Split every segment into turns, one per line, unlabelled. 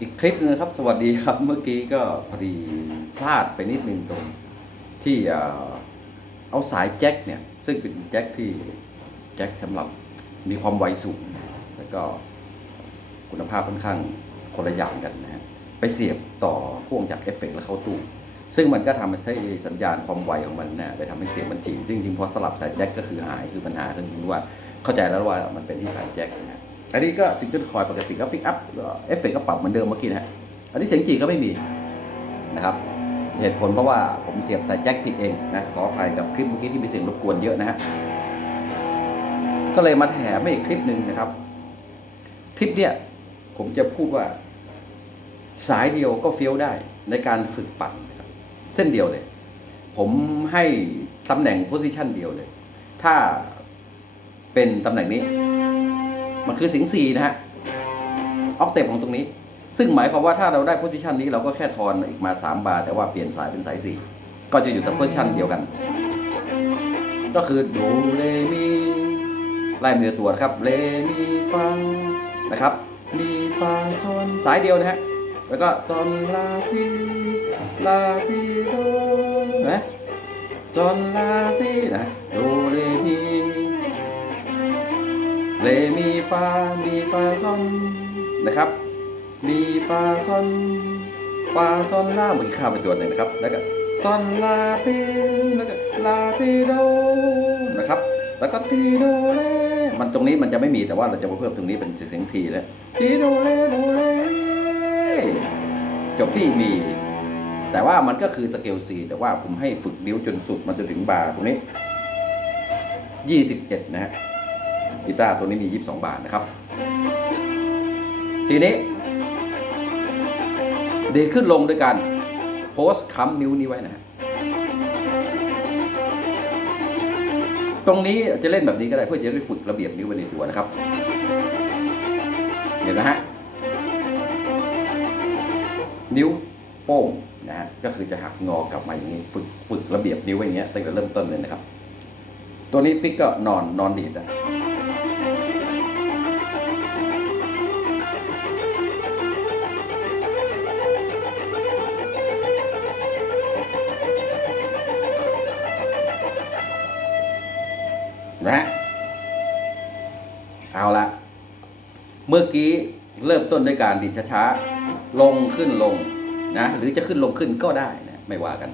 อีกคลิปหนึงนะครับ สวัสดีครับเมื่อกี้ก็พอดีพลาดไปนิดนึงตรงที่เอาสายแจ็คเนี่ย ซึ่งเป็นแจ็คที่แจ็คสำหรับมีความไวสูง แล้วก็คุณภาพค่อนข้างคนละอย่างกันนะฮะไปเสียบต่อพ่วงจากเอฟเฟกต์แล้วเข้าตู้ซึ่งมันก็ทำให้ใช้สัญญาณความไวของมันนะไปทำให้เสียงมันจริงซึ่งจริงๆพอสลับสายแจ็คก็คือหายคือปัญหาก็คือว่าเข้าใจแล้วว่ามันเป็นที่สายแจ็คนะ อันนี้ก็ซิงเกิลคอยปกติก็ปิกอัพเอฟเฟกต์ก็ปรับเหมือนเดิมเมื่อกี้นะฮะอันนี้เสียงจีก็ไม่มีนะครับ เหตุผลเพราะว่าผมเสียบสายแจ็คผิดเองนะขออภัยกับคลิปเมื่อกี้ที่มีเสียงรบกวนเยอะนะฮะก็เลยมาแถมอีกคลิปหนึ่งนะครับ คลิปเนี้ยผมจะพูดว่า สายเดียวก็เฟี้ยวได้ในการฝึกปั่นนะครับเส้นเดียวเลย ผมให้ตำแหน่งโพซิชันเดียวเลย ถ้าเป็นตำแหน่งนี้ มันคือสียงสี่นะฮะออกเต็ปของตรงนี้ ซึ่งหมายความว่าถ้าเราได้โพซิชันนี้เราก็แค่ทอนอีกมา 3 บาร์แต่ว่าเปลี่ยนสายเป็นสายสี่ก็จะอยู่แต่โพซิชันเดียวกัน ก็คือโดเรมีไล่มือตัวครับเรมีฟานะครับมีฟาโซนสายเดียวนะฮะแล้วก็ซอนลาทีลาทีโดนะซอนลาทีนะโดเรมี เรมีฟา มีฟาซอนนะครับ มีฟาซอน ฟาซอนลาเมื่อกี้ข้ามไปตัวหนึ่งนะครับ แล้วก็ซอนลาทีแล้วก็ลาทีโดนะครับ แล้วก็ทีโดเลมันตรงนี้มันจะไม่มีแต่ว่าเราจะมาเพิ่มตรงนี้เป็นเสียงทีแล้วทีโดเลโดเลจบที่มี แต่ว่ามันก็คือสเกล C แต่ว่าผมให้ฝึกนิ้วจนสุดมันจะถึงบาร์ตรงนี้ 21 นะฮะ กีตาร์ตัวนี้มี 22 บาทนะครับ ทีนี้ ดีดขึ้นลงด้วยกันโพสค้ำนิ้วนี้ไว้นะฮะตรงนี้จะเล่นแบบนี้ก็ได้เพื่อจะได้ฝึกระเบียบนิ้วไปในตัวนะครับ เห็นนะฮะ นิ้วโป้งนะฮะก็คือจะหักงอกลับมาอย่างนี้ ฝึกฝึกระเบียบนิ้วไว้อย่างเงี้ยตั้งแต่เริ่มต้นเลยนะครับ ตัวนี้ปิ๊กก็นอนนอนดีดนะ นะ เอาละ เมื่อกี้เริ่มต้นด้วยการดิดช้าๆ ลงขึ้นลงนะ หรือจะขึ้นลงขึ้นก็ได้นะ ไม่ว่ากัน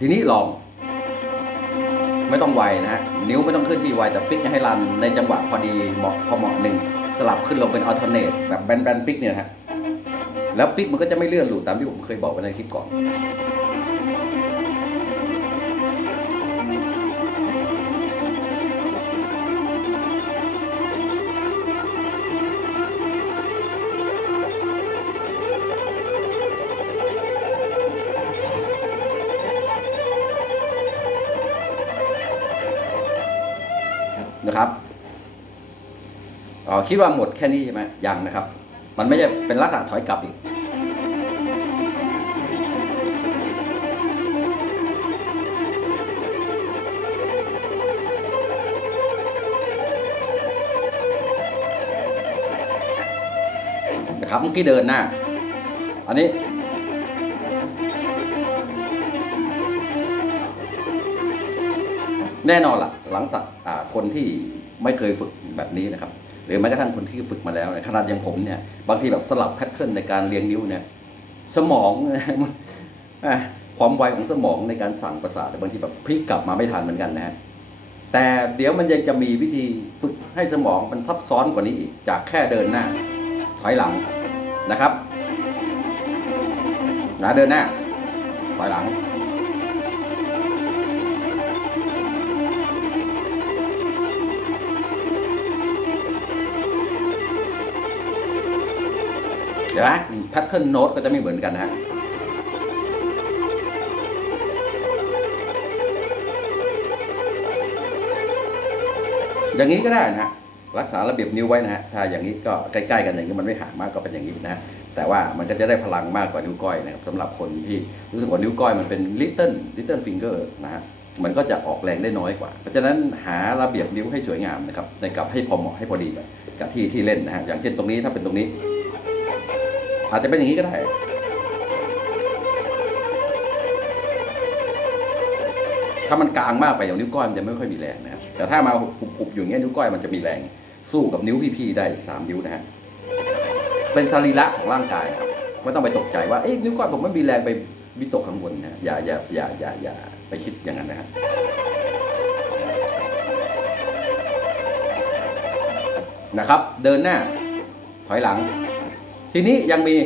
ทีนี้ลอง ไม่ต้องไวนะฮะนิ้วไม่ต้องเคลื่อนที่ไวแต่ปิกให้รันในจังหวะพอดีเหมาะพอเหมาะหนึ่งสลับขึ้นลงเป็นอัลเทอร์เนทแบบแบนแบนปิกเนี่ยฮะแล้วปิกมันก็จะไม่เลื่อนหลุดตามที่ผมเคยบอกไว้ในคลิปก่อน นะครับอ๋อคิดว่าหมดแค่นี้ใช่ไหมยังนะครับ มันไม่ใช่เป็นลักษณะถอยกลับอีกนะครับเมื่อกี้เดินหน้า อันนี้ แน่นอนล่ะหลังจากคนที่ไม่เคยฝึกแบบนี้นะครับ หรือแม้กระทั่งคนที่ฝึกมาแล้วเนี่ยขนาดอย่างผมเนี่ยบางทีแบบสลับแพทเทิร์นในการเรียงนิ้วเนี่ยสมองอความไวของสมองในการสั่งประสาทบางทีแบบพลิกกลับมาไม่ทันเหมือนกันนะฮะแต่เดี๋ยวมันยังจะมีวิธีฝึกให้สมองมันซับซ้อนกว่านี้อีกจากแค่เดินหน้า ถอยหลังนะครับนะเดินหน้าถอยหลัง เดี๋ยวนะแพทเทิร์นโน้ตก็จะไม่เหมือนกันนะฮะอย่างนี้ก็ได้นะฮะรักษาระเบียบนิ้วไว้นะฮะถ้าอย่างนี้ก็ใกล้ๆกันอย่างนี้มันไม่ห่างมากก็เป็นอย่างนี้นะฮะแต่ว่ามันก็จะได้พลังมากกว่านิ้วก้อยนะครับสำหรับคนที่รู้สึกว่านิ้วก้อยมันเป็น little little finger นะฮะมันก็จะออกแรงได้น้อยกว่า เพราะฉะนั้นหาระเบียบนิ้วให้สวยงามนะครับในกับให้พอเหมาะให้พอดีกับที่ที่เล่นนะฮะอย่างเช่นตรงนี้ถ้าเป็นตรงนี้ อาจจะเป็นอย่างนี้ก็ได้ถ้ามันกลางมากไปอย่างนิ้วก้อยมันจะไม่ค่อยมีแรงนะครับแต่ถ้ามาหุบๆอยู่อย่างเงี้ยนิ้วก้อยมันจะมีแรง สู้กับนิ้วพี่ๆได้สามนิ้วนะฮะเป็นสรีระของร่างกายนะครับไม่ต้องไปตกใจว่าเอ้ยนิ้วก้อยผมไม่มีแรงไปวิตกกังวลนะอย่าอย่าอย่าอย่าอย่าไปคิดอย่างนั้นนะฮะนะครับ เดินหน้า ถอยหลัง ทีนี้ยังมี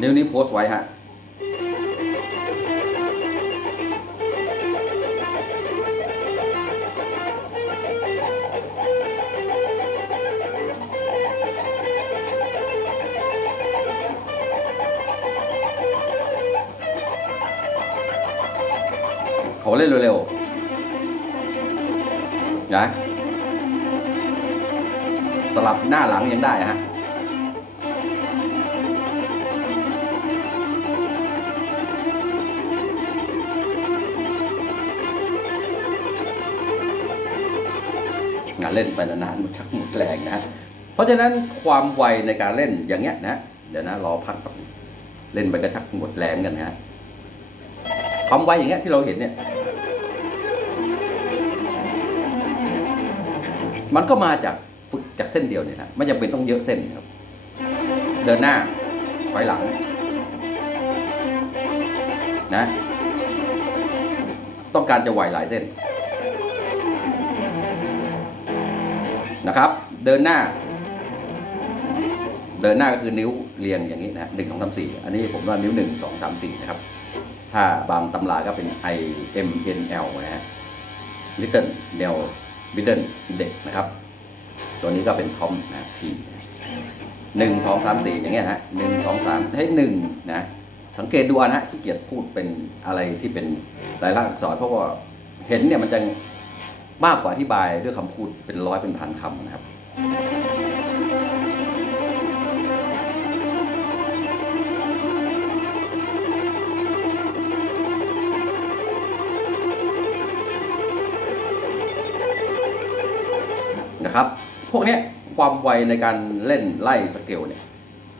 นิ้วนี้โพสต์ไว้ฮะ ขอเล่นเร็วๆนะสลับหน้าหลังยังได้ฮะงานเล่นไปนานๆมันชักหมดแรงนะฮะเพราะฉะนั้นความไวในการเล่นอย่างเงี้ยนะ เดี๋ยวนะรอพักแป๊บเล่นไปก็ชักหมดแรงกันนะฮะ ความไวอย่างเงี้ยที่เราเห็นเนี่ย มันก็มาจากฝึกจากเส้นเดียวเนี่ยนะไม่จำเป็นต้องเยอะเส้นครับ เดินหน้าถอยหลัง นะ ต้องการจะไหวหลายเส้น นะครับ เดินหน้า เดินหน้าก็คือนิ้วเรียงอย่างนี้นะหนึ่งสองสามสี่อันนี้ผมว่านิ้วหนึ่งสองสามสี่นะครับ ถ้าบางตำราก็เป็น I M N L นะฮะ Little Nel Middle Index นะครับ ตัวนี้ก็เป็นทอมนะทีหนึ่งสองสามสี่อย่างเงี้ยฮะหนึ่งสองสามให้หนึ่งนะ สังเกตดูนะขี้เกียจพูดเป็นอะไรที่เป็นลายลักษณ์อักษรเพราะว่าเห็นเนี่ยมันจะมากกว่าอธิบายด้วยคำพูดเป็นร้อยเป็นพันคำนะครับ นะครับ พวกนี้ความไวในการเล่นไล่สเกลเนี่ย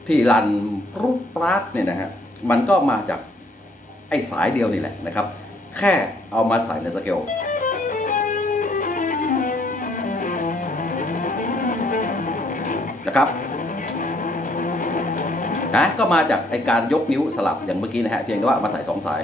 ที่รันรูปปราดเนี่ยนะฮะมันก็มาจากไอ้สายเดียวนี่แหละนะครับ แค่เอามาใส่ในสเกลนะครับนะก็มาจากไอการยกนิ้วสลับอย่างเมื่อกี้นะฮะเพียงแต่ว่ามาใส่สองสาย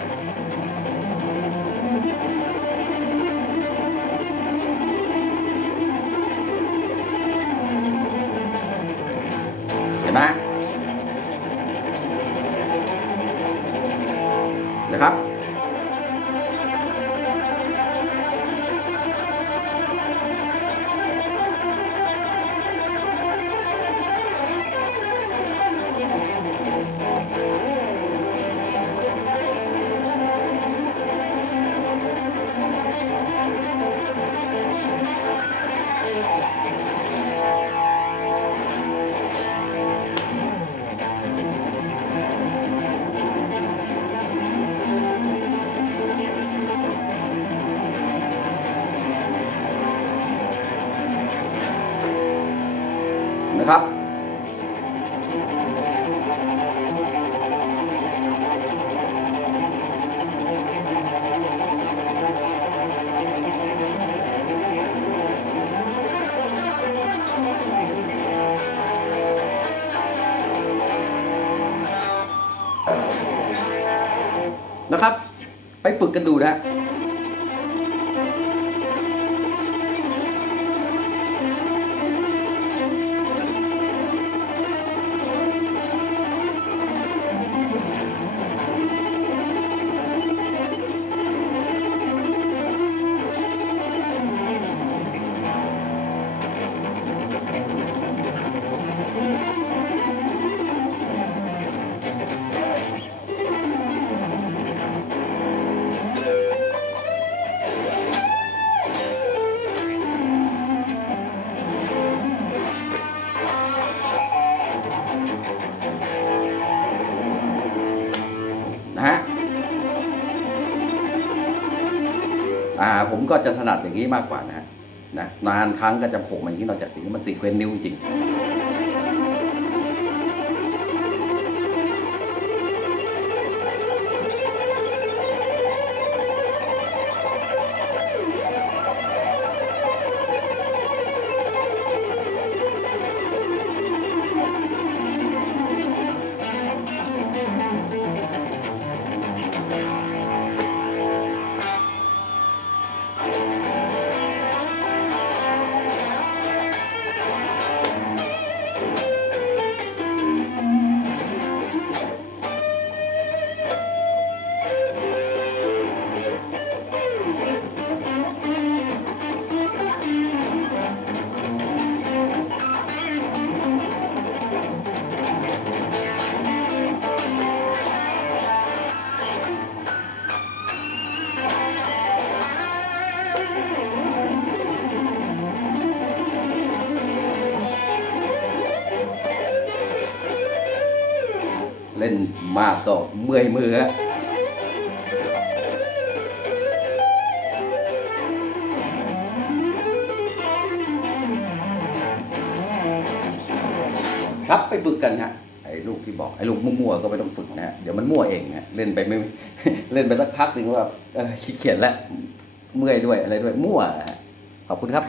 ไปฝึกกันดูนะ ก็จะถนัดอย่างนี้มากกว่านะนะนานครั้งก็จะโผล่มาอย่างนี้นอกจากสิ่งที่มันสีเควนนิ้วจริง มากก็เมื่อยมือฮะครับไปฝึกกันฮะไอ้ลูกที่บอกไอ้ลูกมั่วๆก็ไม่ต้องฝึกนะฮะเดี๋ยวมันมั่วเองฮะเล่นไปไม่เล่นไปสักพักหนึ่งว่าขี้เกียจแล้วเมื่อยด้วยอะไรด้วยมั่วขอบคุณครับ